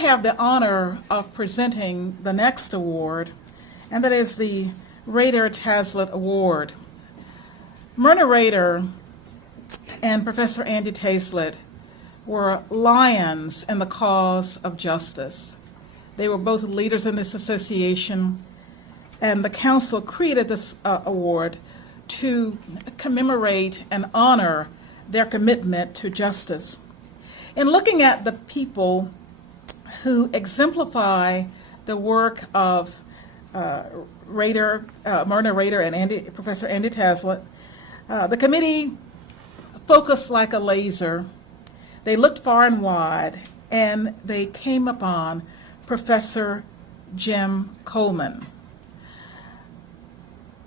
have the honor of presenting the next award, and that is the Raeder-Taslitz Award. Myrna Raeder and Professor Andy Taslitz were lions in the cause of justice. They were both leaders in this association, and the council created this award to commemorate and honor their commitment to justice. In looking at the people who exemplify the work of Myrna Raeder and Professor Andy Taslitz, the committee focused like a laser. They looked far and wide, and they came upon Professor Jim Coleman.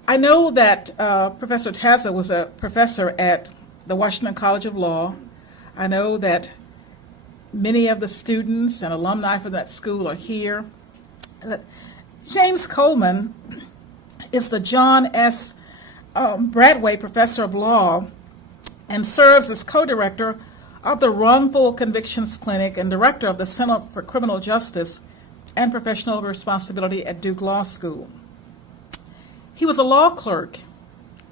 I know that Professor Taslitz was a professor at the Washington College of Law. I know that many of the students and alumni from that school are here. James Coleman is the John S. Bradway Professor of Law and serves as co-director of the Wrongful Convictions Clinic and director of the Center for Criminal Justice and Professional Responsibility at Duke Law School. He was a law clerk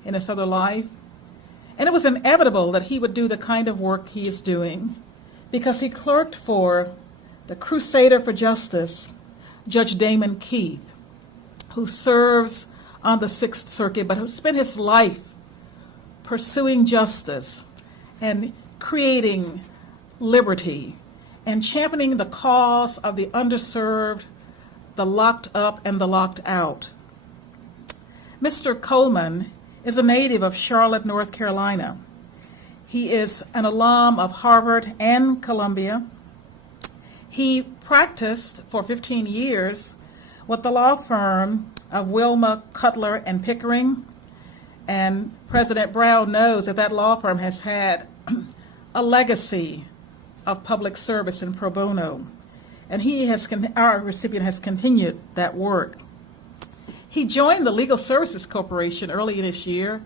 in his other life, and it was inevitable that he would do the kind of work he is doing because he clerked for the Crusader for Justice, Judge Damon Keith, who serves on the Sixth Circuit, but who spent his life pursuing justice and creating liberty and championing the cause of the underserved, the locked up, and the locked out. Mr. Coleman is a native of Charlotte, North Carolina. He is an alum of Harvard and Columbia. He practiced for 15 years with the law firm of Wilma, Cutler, and Pickering. And President Brown knows that that law firm has had a legacy of public service and pro bono. And our recipient has continued that work. He joined the Legal Services Corporation early this year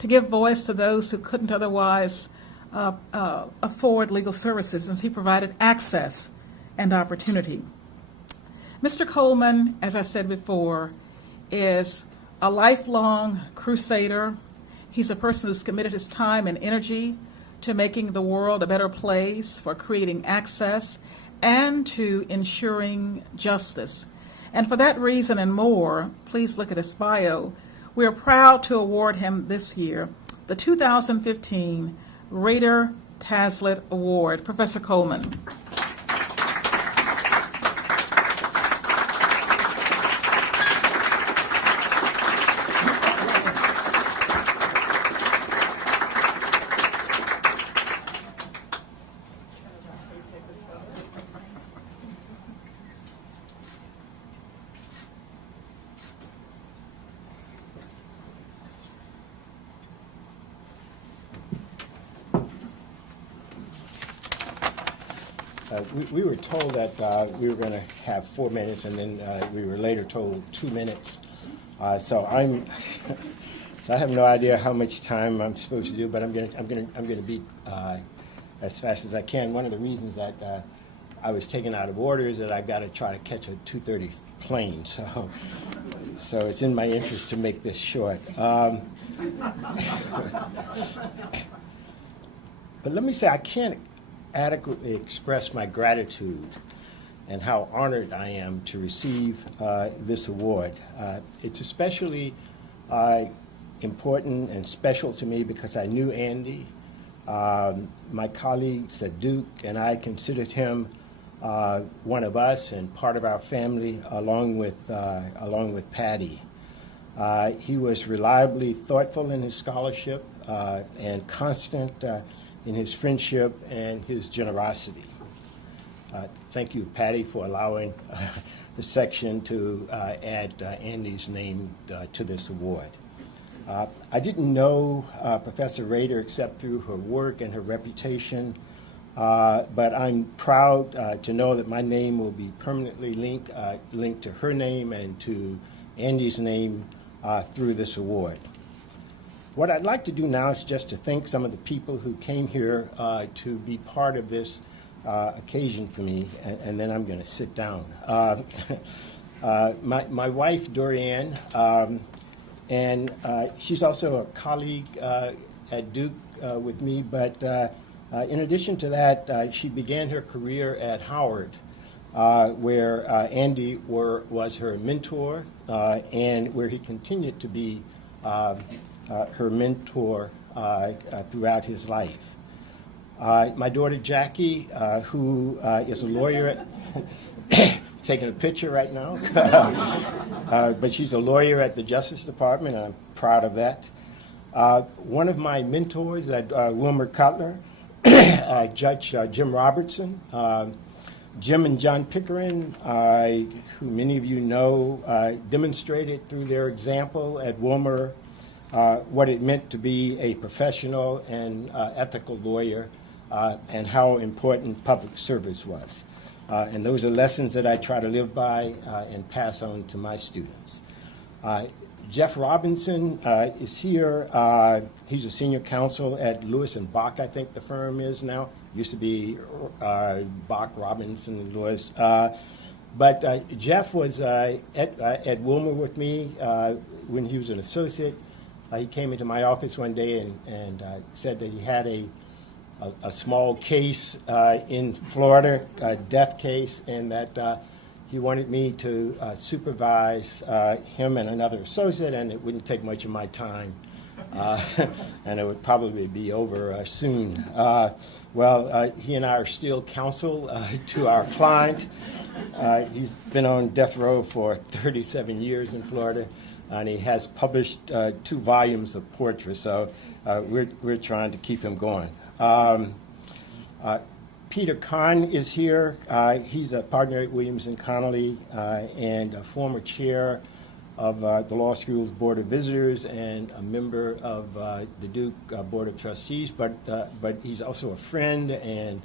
to give voice to those who couldn't otherwise afford legal services, and he provided access and opportunity. Mr. Coleman, as I said before, is a lifelong crusader. He's a person who's committed his time and energy to making the world a better place, for creating access, and to ensuring justice. And for that reason and more, please look at his bio. We are proud to award him this year the 2015 Raeder-Taslitz Award. Professor Coleman. We were told that we were going to have 4 minutes, and then we were later told 2 minutes. So I have no idea how much time I'm supposed to do, but I'm going to be as fast as I can. One of the reasons that I was taken out of order is that I've got to try to catch a 2:30 plane. So it's in my interest to make this short. But let me say, I can't adequately express my gratitude and how honored I am to receive this award. It's especially important and special to me because I knew Andy. My colleagues at Duke and I considered him one of us and part of our family, along with Patty. He was reliably thoughtful in his scholarship and constant in his friendship and his generosity. Thank you, Patty, for allowing the section to add Andy's name to this award. I didn't know Professor Raeder except through her work and her reputation, but I'm proud to know that my name will be permanently linked to her name and to Andy's name through this award. What I'd like to do now is just to thank some of the people who came here to be part of this occasion for me, and then I'm going to sit down. My wife, Dorianne, and she's also a colleague at Duke with me, but in addition to that, she began her career at Howard, where Andy was her mentor, and where he continued to be her mentor throughout his life. My daughter Jackie, who is a lawyer at taking a picture right now, but she's a lawyer at the Justice Department, and I'm proud of that. One of my mentors at Wilmer Cutler, Judge Jim Robertson. Jim and John Pickering, who many of you know, demonstrated through their example at Wilmer what it meant to be a professional and ethical lawyer, and how important public service was. And those are lessons that I try to live by and pass on to my students. Jeff Robinson is here. He's a senior counsel at Loews and Bach, I think the firm is now. Used to be Bach, Robinson, and Loews. But Jeff was at Wilmer with me when he was an associate. He came into my office one day and said that he had a small case in Florida, a death case, and that he wanted me to supervise him and another associate, and it wouldn't take much of my time, and it would probably be over soon. Well, he and I are still counsel to our client. He's been on death row for 37 years in Florida, and he has published 2 volumes of portraits, so we're trying to keep him going. Peter Kahn is here. He's a partner at Williams & Connolly and a former chair of the Law School's Board of Visitors and a member of the Duke Board of Trustees, but he's also a friend, and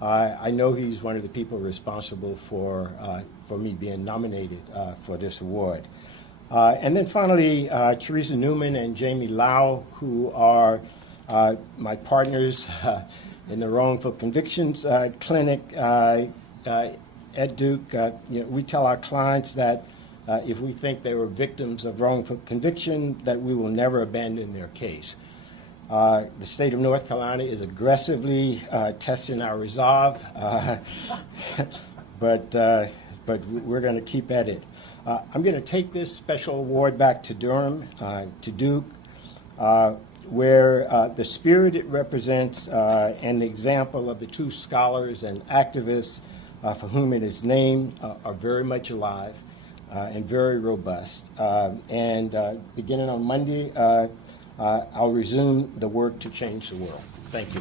I know he's one of the people responsible for me being nominated for this award. And then finally, Teresa Newman and Jamie Lau, who are my partners in the wrongful convictions clinic at Duke. We tell our clients that if we think they were victims of wrongful conviction, that we will never abandon their case. The state of North Carolina is aggressively testing our resolve, but we're going to keep at it. I'm going to take this special award back to Durham, to Duke, where the spirit it represents and the example of the 2 scholars and activists for whom it is named are very much alive and very robust. And beginning on Monday, I'll resume the work to change the world. Thank you.